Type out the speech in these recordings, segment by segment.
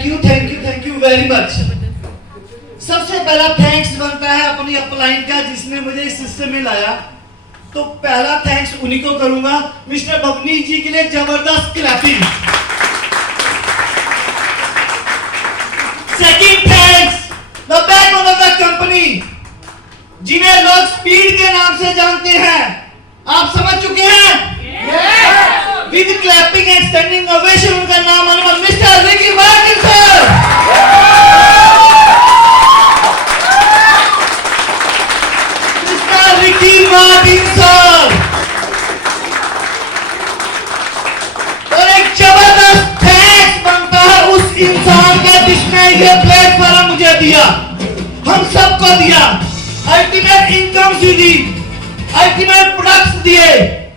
Thank you very much. सबसे पहला thanks बनता है अपनी अपलाइन का, जिसने मुझे इस सिस्टम में लाया। तो पहला थैंक्स उन्हीं को करूंगा, मिस्टर बबनी जी के लिए जबरदस्त clapping. Second thanks the backbone of the company, जिन्हें लोग स्पीड के नाम से जानते हैं। आप समझ चुके हैं? With clapping and standing ovation उनका नाम अनुमान mister Ricky Martin sir. Mister Ricky Martin sir. और एक जबरदस्त थैंक्स बनता है उस इंसान का जिसने ये प्लेटफॉर्म मुझे दिया, हम सबको दिया, अल्टीमेट इनकम दी, अल्टीमेट प्रोडक्ट्स दिए।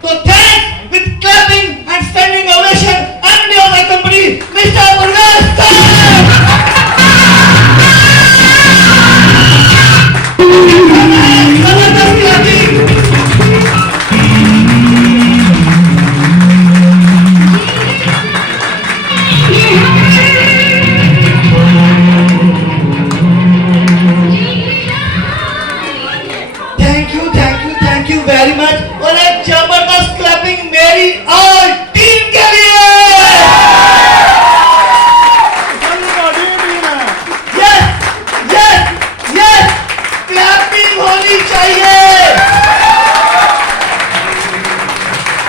तो thanks with clapping and standing ovation and of the company, Mr. Burgess sir. Thank you very much। और एक जबरदस्त क्लैपिंग मेरी और टीम के लिए। यस क्लैपिंग होनी चाहिए।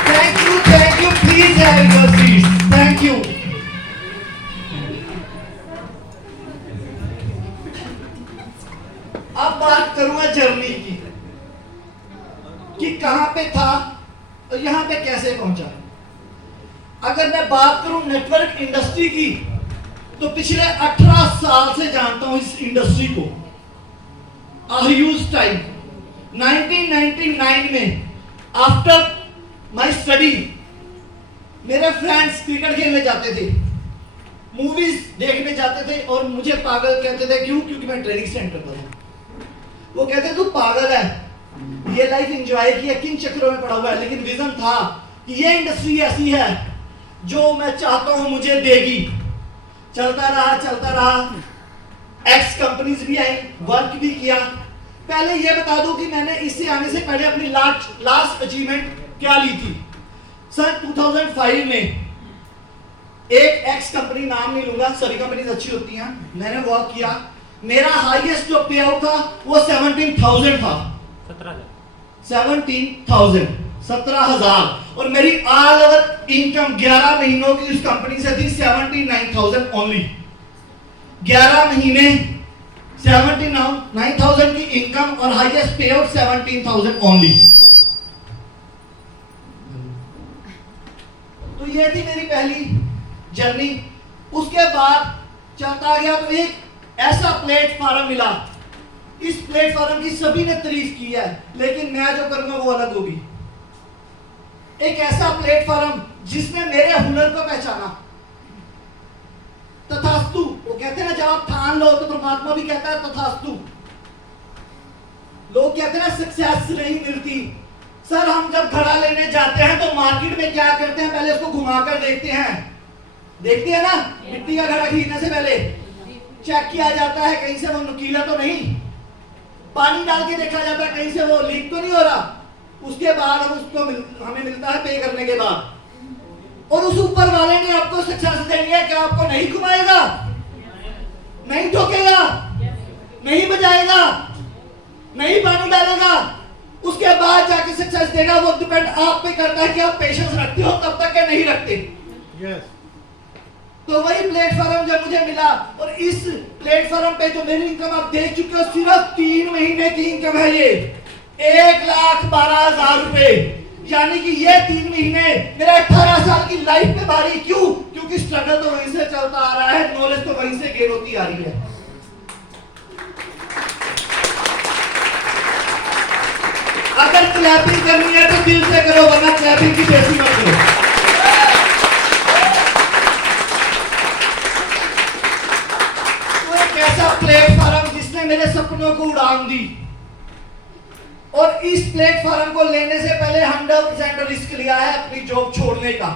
Thank you please have your seats. Thank you. अब बात करूंगा जर्नी की, कि कहां पे था और यहां पे कैसे पहुंचा। अगर मैं बात करूं नेटवर्क इंडस्ट्री की, तो पिछले 18 साल से जानता हूं इस इंडस्ट्री को। टाइम 1999 में आफ्टर माय स्टडी मेरे फ्रेंड्स क्रिकेट खेलने जाते थे, मूवीज देखने जाते थे, और मुझे पागल कहते थे। क्यों? क्योंकि मैं ट्रेनिंग सेंटर करता था। वो कहते तू पागल है, ये लाइफ एंजॉय किया, किन चक्रों में पड़ा हुआ है। लेकिन विजन था कि ये इंडस्ट्री ऐसी है जो मैं चाहता हूं मुझे देगी। चलता रहा। एक्स कंपनीज भी आई, वर्क भी किया। पहले ये बता दूं कि मैंने इससे आने से पहले अपनी लास्ट अचीवमेंट क्या ली थी। सन 2005 में एक एक्स कंपनी, नाम नहीं लूंगा, सभी कंपनीज अच्छी होती हैं, मैंने वर्क किया। मेरा हाईएस्ट जो पे आउट था वो 17,000 था। 17,000 और मेरी ऑल ओवर इनकम 11 महीनों की उस कंपनी से थी 79,000 ओनली। 11 महीने 79,000 की इनकम और हाईएस्ट पे आउट 17,000 ओनली। तो ये थी मेरी पहली जर्नी। उसके बाद चलता गया तो एक ऐसा प्लेटफॉर्म मिला। इस प्लेटफॉर्म की सभी ने तारीफ की है, लेकिन मैं जो करूंगा वो अलग होगी। एक ऐसा प्लेटफॉर्म जिसने मेरे हुनर को पहचाना। तथास्तु, वो कहते हैं ना, जब आप ठान लो तो परमात्मा भी कहता है तथास्तु। लोग कहते हैं सक्सेस नहीं मिलती। सर, हम जब घड़ा लेने जाते हैं तो मार्केट में क्या करते हैं, पहले उसको घुमाकर देखते हैं ना, मिट्टी का घड़ा खरीदने से पहले चेक किया जाता है कहीं से वो नुकीला तो नहीं, पानी डाल के देखा जाता है कहीं से वो लीक तो नहीं हो रहा। उसके बाद हम उसको हमें मिलता है पे करने के बाद। और उस ऊपर वाले ने आपको सक्सेस देनी है, क्या आपको नहीं घुमाएगा, नहीं ठोकेगा, नहीं बजाएगा, नहीं पानी डालेगा, उसके बाद जाके सक्सेस देगा। वो डिपेंड आप पे करता है कि आप पेशेंस रखते हो तब तक या नहीं रखते। तो वही प्लेटफॉर्म जब मुझे मिला, और इस प्लेटफॉर्म पे जो मेरी इनकम आप देख चुके हो, सिर्फ 3 महीने की इनकम है ये 1,12,000 रुपए। यानी कि ये 3 महीने मेरे 18 साल की लाइफ में भारी। क्यों? क्योंकि स्ट्रगल तो वहीं से चलता आ रहा है, नॉलेज तो वहीं से गेन होती आ रही है। अगर क्लैपिंग करनी है तो दिल से करो, वरना क्लैपिंग की बेइज्जती मत करो। प्लेटफॉर्म जिसने मेरे सपनों को उड़ान दी, और इस प्लेटफॉर्म को लेने से पहले 100% रिस्क लिया है अपनी जॉब छोड़ने का।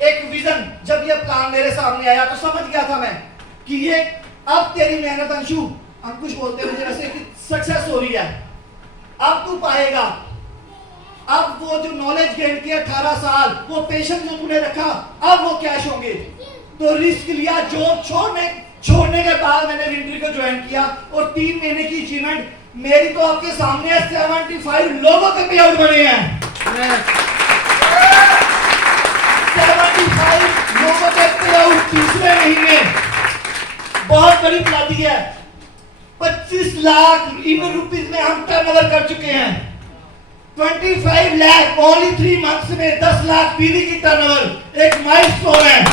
एक विजन, जब ये प्लान मेरे सामने आया तो समझ गया था मैं कि ये अब तेरी मेहनत अंकुश बोलते हैं मुझे वैसे कि सक्सेस हो रही है, अब तू पाएगा। अब वो जो नॉलेज गेन किया 18 साल, वो पेशेंस जो तूने रखा, अब वो कैश होंगे। तो रिस्क लिया, जॉब छोड़ने के बाद मैंने विंट्री को ज्वाइन किया और 3 महीने की अचीवमेंट मेरी तो आपके सामने 75 लोगों के पे आउट बने हैं। 75 लोगों के पे आउट तीसरे महीने, बहुत बड़ी उपलब्धि है। 25 लाख इंडियन रुपीस में हम टर्नओवर कर चुके हैं। 25 लाख ओनली 3 मंथ्स में 10 लाख पीवी की टर्नओवर, एक माइलस्टोन है।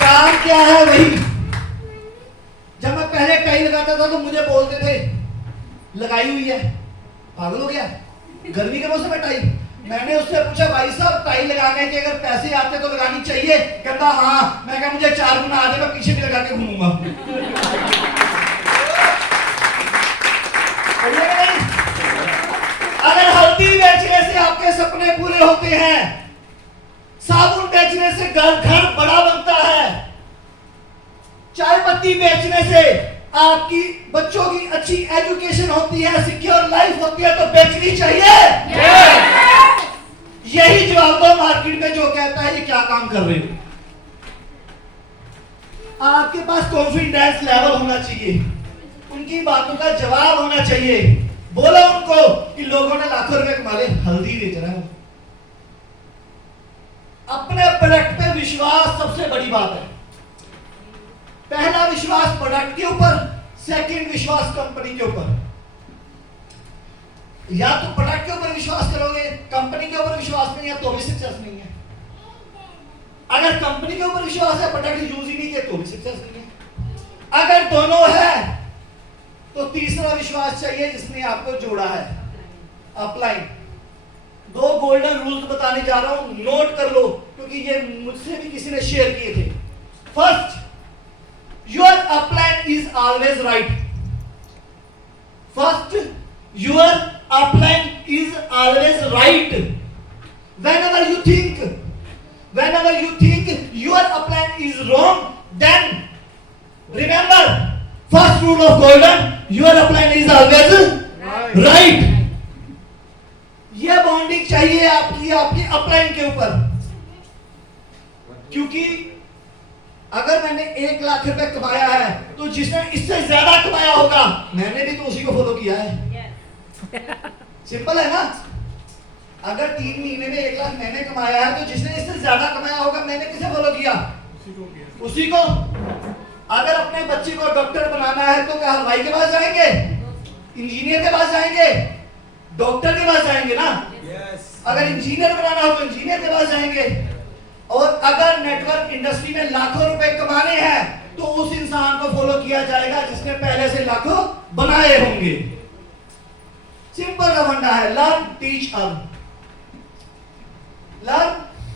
काम क्या है वही। जब मैं पहले टाई लगाता था तो मुझे बोलते थे लगाई हुई है, पागल हो गया, गर्मी के मौसम में टाई। मैंने उससे पूछा भाई साहब टाई लगाने के अगर पैसे आते तो लगानी चाहिए? कहता हाँ। मैं कहा मुझे 4 गुना आ जाए, मैं पीछे भी लगा के घूमूंगा। अगर हल्दी बेचने से आपके सपने पूरे होते हैं, साबुन बेचने से घर बड़ा बनता है, चाय पत्ती बेचने से आपकी बच्चों की अच्छी एजुकेशन होती है, सिक्योर लाइफ होती है, तो बेचनी चाहिए। यही जवाब दो मार्केट में जो कहता है ये क्या काम कर रहे हो। आपके पास कॉन्फिडेंस लेवल होना चाहिए, उनकी बातों का जवाब होना चाहिए। बोलो उनको कि लोगों ने लाखों रुपए कमा ले, हल्दी बेच रहा है। अपने प्रोडक्ट पे विश्वास सबसे बड़ी बात है। पहला विश्वास प्रोडक्ट के ऊपर, सेकंड विश्वास कंपनी के ऊपर। या तो प्रोडक्ट के ऊपर विश्वास करोगे, कंपनी के ऊपर विश्वास नहीं है तो भी सक्सेस नहीं है। अगर कंपनी के ऊपर विश्वास है, प्रोडक्ट यूज ही नहीं किया तो भी सक्सेस नहीं है। अगर दोनों है तो तीसरा विश्वास चाहिए जिसने आपको जोड़ा है, अपलाइन। 2 गोल्डन रूल्स बताने जा रहा हूं, नोट कर लो क्योंकि ये मुझसे भी किसी ने शेयर किए थे। First, your upline is always right. First, your upline is always right. Whenever you think your upline is wrong, then remember first rule of golden, your upline is always right. ये bonding चाहिए आपकी upline के ऊपर, क्योंकि अगर मैंने 1 लाख रुपए कमाया है तो जिसने इससे ज्यादा कमाया होगा मैंने भी तो उसी को फॉलो किया है। सिंपल है ना। अगर 3 महीने में 1 लाख मैंने कमाया है तो जिसने इससे ज्यादा कमाया होगा मैंने किसे फॉलो किया? उसी को। अगर अपने बच्चे को डॉक्टर बनाना है तो क्या हलवाई के पास जाएंगे, इंजीनियर के पास जाएंगे, डॉक्टर के पास जाएंगे ना। अगर इंजीनियर बनाना हो तो इंजीनियर के पास जाएंगे। और अगर नेटवर्क इंडस्ट्री में लाखों रुपए कमाने हैं तो उस इंसान को फॉलो किया जाएगा जिसने पहले से लाखों बनाए होंगे। सिंपल का फंडा है, learn teach earn. Learn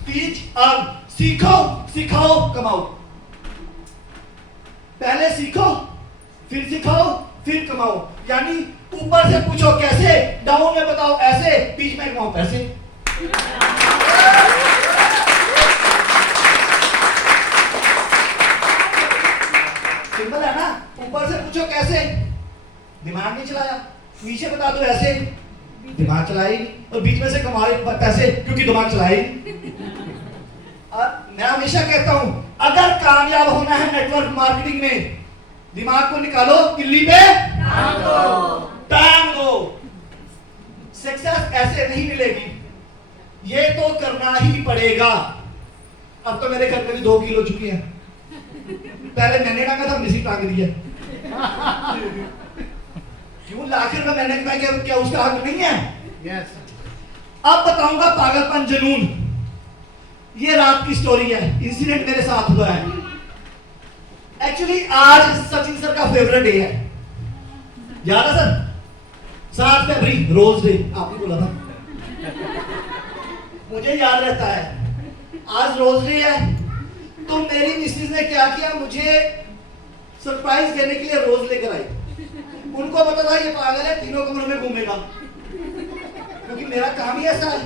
teach earn, सीखो सिखाओ कमाओ। पहले सीखो फिर सिखाओ फिर कमाओ। यानी ऊपर से पूछो कैसे, डाउन में बताओ ऐसे, बीच में कमाओ पैसे। सिंपल है ना। ऊपर से पूछो कैसे, दिमाग नहीं चलाया, नीचे बता दो ऐसे, दिमाग चलाया ही नहीं, और बीच में से कमाए पैसे क्योंकि दिमाग चलाया ही नहीं। मैं हमेशा कहता हूं अगर कामयाब होना है नेटवर्क मार्केटिंग में, दिमाग को निकालो, किल्ली पे टांग दो। सक्सेस ऐसे नहीं मिलेगी, ये तो करना ही पड़ेगा। अब तो मेरे घर पे भी 2 किलो चुकी है, पहले मैंने टांगा था, मिसी टांग दिया। क्यों? लाख रुपए मैंने कमाया, क्या उसका हक नहीं है? yes. अब बताऊंगा पागलपन जुनून। ये रात की स्टोरी है, इंसिडेंट मेरे साथ हुआ है। एक्चुअली आज सचिन सर का फेवरेट डे है, याद है सर? 7 फरवरी रोज डे, आपने बोला था, मुझे याद रहता है। आज रोज डे है तो मेरी मिसेज ने क्या किया, मुझे सरप्राइज देने के लिए रोज लेकर आई। उनको पता था ये पागल है, तीनों कमरों में घूमेगा, क्योंकि मेरा काम ही ऐसा है।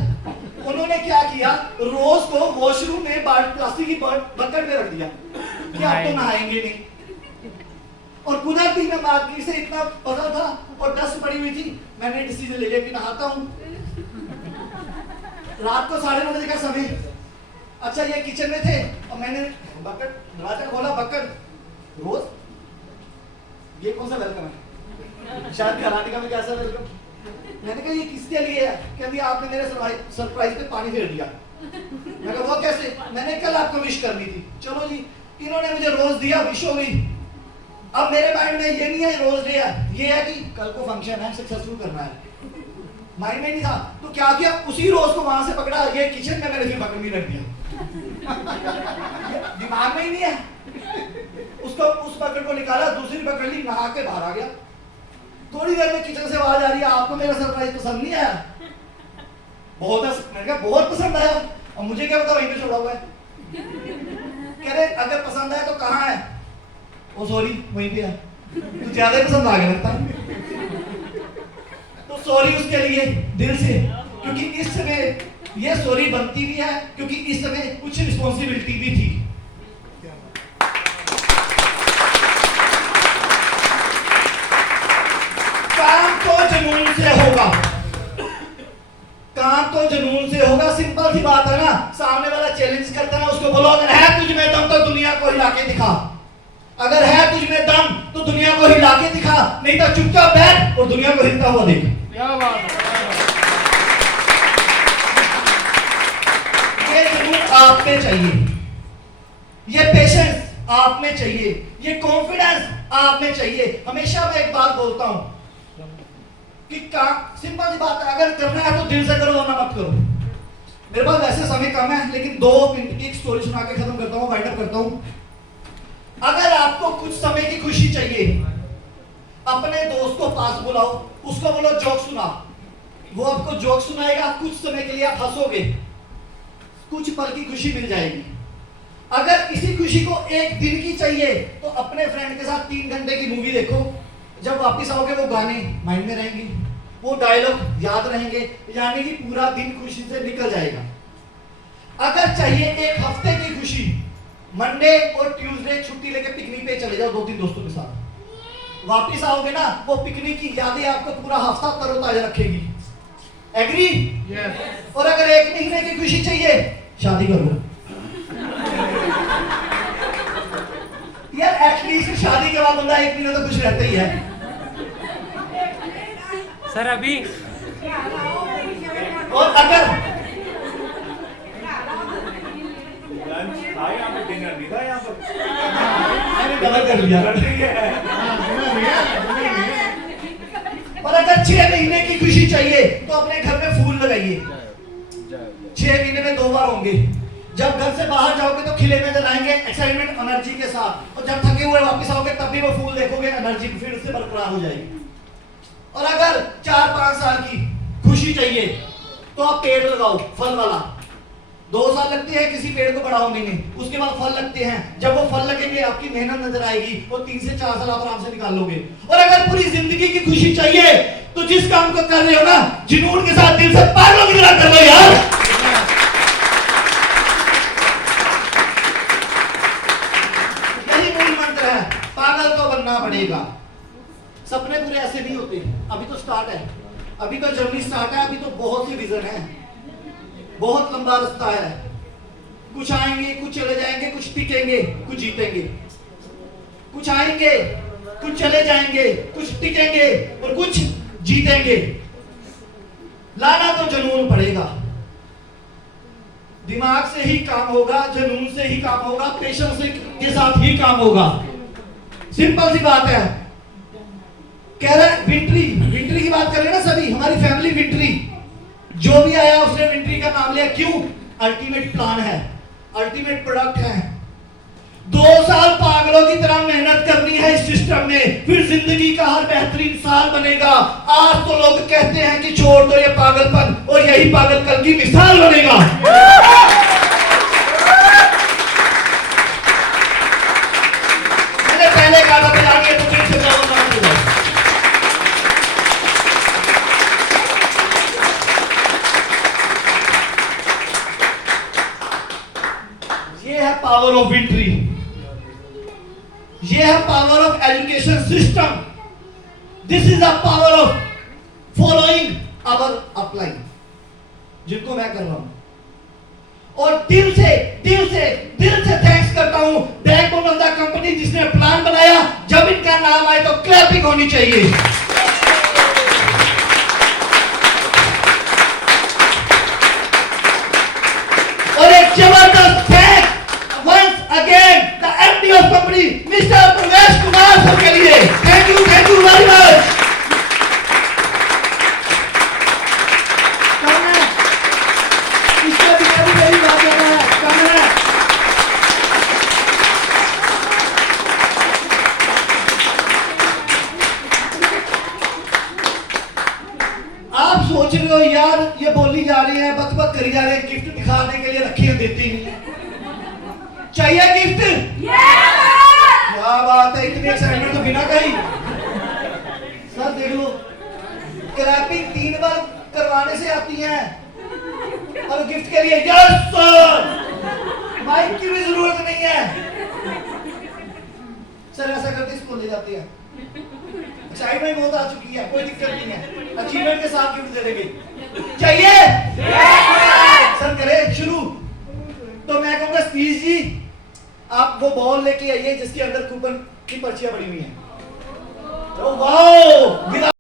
उन्होंने क्या किया, रोज को वॉशरूम में प्लास्टिक की बकेट में रख दिया कि आप तो नहाएंगे नहीं। और कुदरती में मार्केट से इतना पता था और डस्ट पड़ी हुई थी, मैंने डिसीजन ले लिया कि नहाता हूँ। रात को 9:30 का समय, अच्छा ये किचन में थे और मैंने बकेट दरवाजा खोला, बकेट रोज, ये कौन सा वेलकम है, शायद घराने का मैं कैसा वेलकम। मैंने कहा ये किसके लिए है, कहती आपने मेरे सरप्राइज पे पानी फेर दिया। मैं कहा वो कैसे, मैंने कल आपको विश करनी थी। चलो जी, इन्होंने मुझे रोज दिया, विश हो गई। अब मेरे माइंड में ये नहीं है रोज डे है, ये है कि कल को फंक्शन है, सक्सेसफुल करना है। माइंड में नहीं था, तो क्या किया, उसी रोज को वहां से पकड़ा, ये किचन में मैंने फिर बकेट में रख दिया। दिमाग में ही नहीं है। उसको उस बकेट को निकाला, दूसरी बकेट ली, नहा के बाहर आ गया। थोड़ी देर में किचन से आवाज आ रही है, आपको मेरा सरप्राइज पसंद नहीं आया? मैंने कहा बहुत पसंद आया। और मुझे क्या पता वहीं पे छोड़ा हुआ है। कह रहे अगर पसंद आया तो कहाँ है? ओ सॉरी वहीं पे है। तो ज्यादा पसंद आ गया लगता है। तो सॉरी उसके लिए दिल से, क्योंकि इस समय ये सॉरी बनती भी है, क्योंकि इस समय कुछ रिस्पॉन्सिबिलिटी भी थी। काम तो जुनून से होगा, काम तो जुनून से होगा। सिंपल सी बात है ना। सामने वाला चैलेंज करता ना, उसको बोलो अगर है तुझ में दम तो दुनिया को हिला के दिखा। अगर है तुझ में दम तो दुनिया को हिला के दिखा, नहीं तो चुपचाप बैठ और दुनिया को हिलता हुआ देख। क्या बात है। ये जुनून आप में चाहिए, ये पेशेंस आप में चाहिए, ये कॉन्फिडेंस आप में चाहिए। हमेशा मैं एक बात बोलता हूं कि काम सिंपल सी बात है, अगर करना है तो दिल से करो वरना मत करो। मेरे पास वैसे समय कम है, लेकिन 2 मिनट की एक स्टोरी सुना के खत्म करता हूँ, वाइंड अप करता हूँ। अगर आपको कुछ समय की खुशी चाहिए, अपने दोस्त को पास बुलाओ, उसको बोलो जोक सुना, वो आपको जोक सुनाएगा, कुछ समय के लिए आप हंसोगे, कुछ पल की खुशी मिल जाएगी। अगर इसी खुशी को एक दिन की चाहिए तो अपने फ्रेंड के साथ 3 घंटे की मूवी देखो। जब वापस आओगे वो गाने माइंड में रहेंगे, वो डायलॉग याद रहेंगे, यानी कि पूरा दिन खुशी से निकल जाएगा। अगर चाहिए एक हफ्ते की खुशी, मंडे और ट्यूसडे छुट्टी लेके पिकनिक पे चले जाओ 2-3 दोस्तों के साथ। वापस आओगे ना, वो पिकनिक की यादें आपको पूरा हफ्ता तरोताजा रखेगी। एग्री? yes. और अगर 1 महीने की खुशी चाहिए, शादी करो। यार एटलीस्ट शादी के बाद बंदा 1 महीने तो खुश रहता ही है। सर अभी और अगर डिनर नहीं था यहाँ पर, मैंने गलत कर लिया। और अगर 6 महीने की खुशी चाहिए तो अपने घर में फूल लगाइए। 6 महीने में 2 बार होंगे। जब घर से बाहर जाओगे तो खिले नजर आएंगे, एक्साइटमेंट एनर्जी के साथ। और जब थके हुए वापस आओगे तब भी वो फूल देखोगे, एनर्जी फिर से बरकरार हो जाएगी। और अगर 4-5 साल की खुशी चाहिए तो आप पेड़ लगाओ, फल वाला। 2 साल लगते हैं किसी पेड़ को बड़ा होने में, उसके बाद फल लगते हैं। जब वो फल लगेंगे आपकी मेहनत नजर आएगी, और 3 से 4 साल आप आराम से निकाल लोगे। और अगर पूरी जिंदगी की खुशी चाहिए तो जिस काम को कर रहे हो ना, जुनून के साथ दिल से पागलों की तरह कर लो यार। यही मूल मंत्र है, पागल तो बनना पड़ेगा। सपने पूरे ऐसे नहीं होते, अभी तो स्टार्ट है, अभी तो जर्नी स्टार्ट है, अभी तो बहुत सी विजन है, बहुत लंबा रास्ता है। कुछ आएंगे, कुछ चले जाएंगे, कुछ टिकेंगे, कुछ जीतेंगे। कुछ आएंगे, कुछ चले जाएंगे, कुछ टिकेंगे और कुछ जीतेंगे। लाना तो जुनून पड़ेगा, दिमाग से ही काम होगा, जुनून से ही काम होगा, पेशेंस के साथ ही काम होगा। सिंपल सी बात है। कह रहा है विंट्री की बात कर रहे हैं ना सभी, हमारी फैमिली विंट्री। जो भी आया उसने विंट्री का नाम लिया, क्यों? अल्टीमेट प्लान है, अल्टीमेट प्रोडक्ट है। 2 साल पागलों की तरह मेहनत करनी है इस सिस्टम में, फिर जिंदगी का हर बेहतरीन साल बनेगा। आज तो लोग कहते हैं कि छोड़ दो ये पागलपन, और यही पागल कल की मिसाल बनेगा। मैंने पहले कहा था जाके तो फिर से जाओ। पावर ऑफ विक्ट्री, ये है power of education system, this is the power of following our upline, जिनको मैं कर रहा हूं। और दिल से थैंक्स करता हूं बैकबोन ऑफ द कंपनी जिसने प्लान बनाया। जब इनका नाम आए तो क्लैपिंग होनी चाहिए। और एक जबरदस्त thank once again the MD of company mister Pravesh Kumar sir के लिए। Thank you very much. इससे भी मेरी बात करना है, कम है। आप सोच रहे हो यार ये बोली जा रही है, बक करी जा रही है, गिफ्ट दिखाने के लिए रखी है, देती नहीं। चाहिए गिफ्ट? क्या बात है, इतनी एक्साइटमेंट तो बिना कही। सर देख लो, क्लैपिंग 3 बार करवाने से आती है और गिफ्ट के लिए यस सर, माइक की भी जरूरत नहीं है। सर ऐसा करते इसको ले जाते हैं। एक्साइटमेंट बहुत आ चुकी है, कोई दिक्कत नहीं है, अचीवमेंट के साथ गिफ्ट दे देंगे। चाहिए? सर करें शुरू। तो मैं कहूंगा सतीश जी आप वो बॉल लेके आइए जिसके अंदर कूपन की पर्चियां पड़ी हुई हैं। वाओ।